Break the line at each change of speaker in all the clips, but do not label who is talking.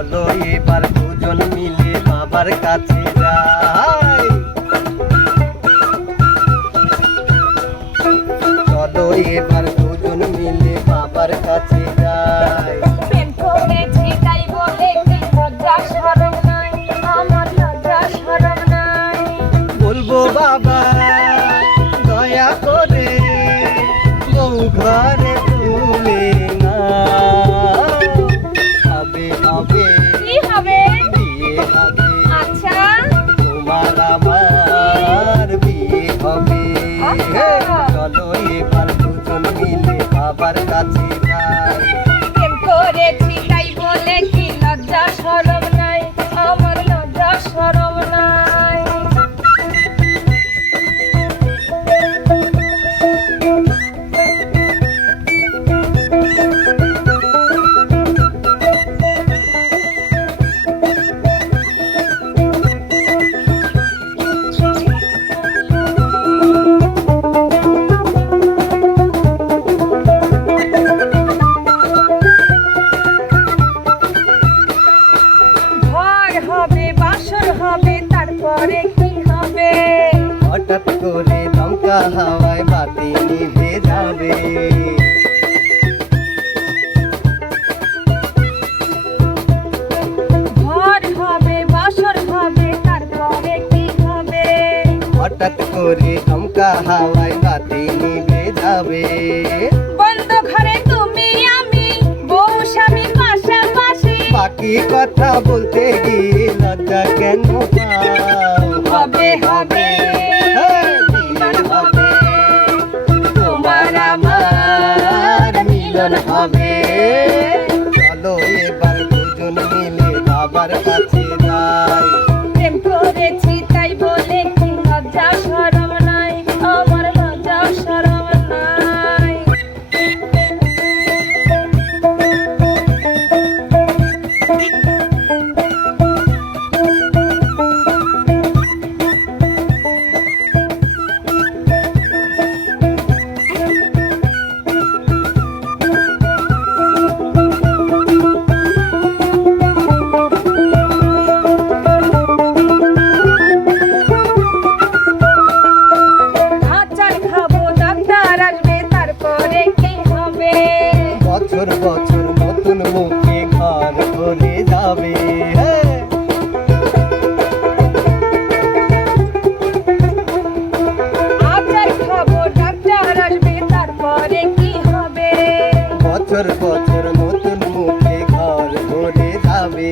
চলো এবার দুজন মিলে বাবার কাছে যাই। চলো এবার দুজন মিলে বাবার কাছে যাই। বলব বাবা
দেখছি তাই বলে কি লজ্জা সরব নাই আমার লজ্জা সরব নাই।
হঠাৎ করে লঙ্কা হাওয়ায় বাতি নিভে যাবে। হঠাৎ করে লঙ্কা হাওয়ায় বাতি নিভে যাবে।
বন্ধ ঘরে তুমি আমি বউ স্বামী পাশাপাশি।
বাকি কথা বলতে গিয়ে লজ্জা কেন
হবে হবে।
হবে বছর বছর নতুন মুখে ঘর ভরে যাবে হ্যাঁ। বছর বছর নতুন মুখে ঘর ভরে যাবে।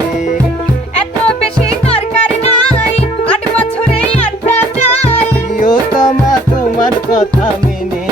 এত বেশি দরকার নাই আট বছরে আটটা
চাই তোমার কথা মেনে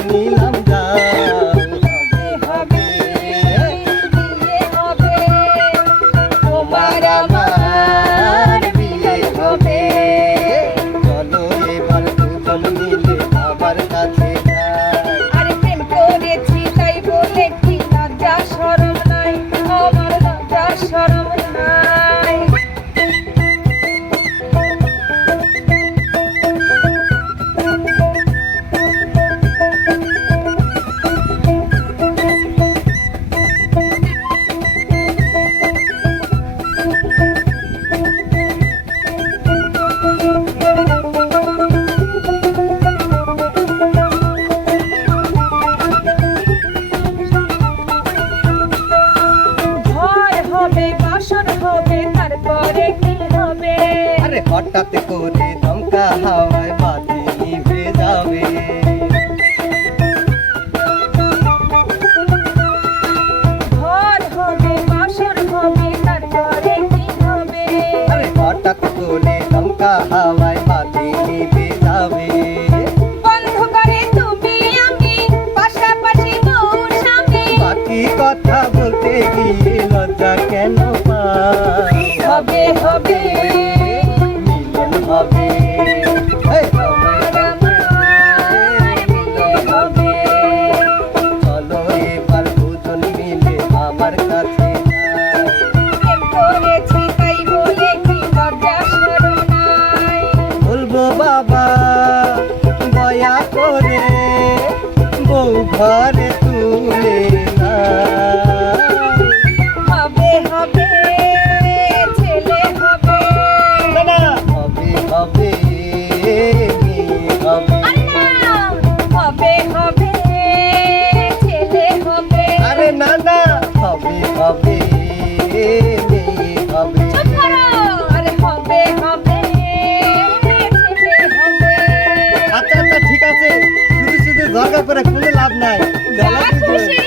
দর্শন
হবে তারপরে কি হবে?
আরে হঠাৎ করে ধমকা হাওয়া
ঘরে
लाभ ना
है।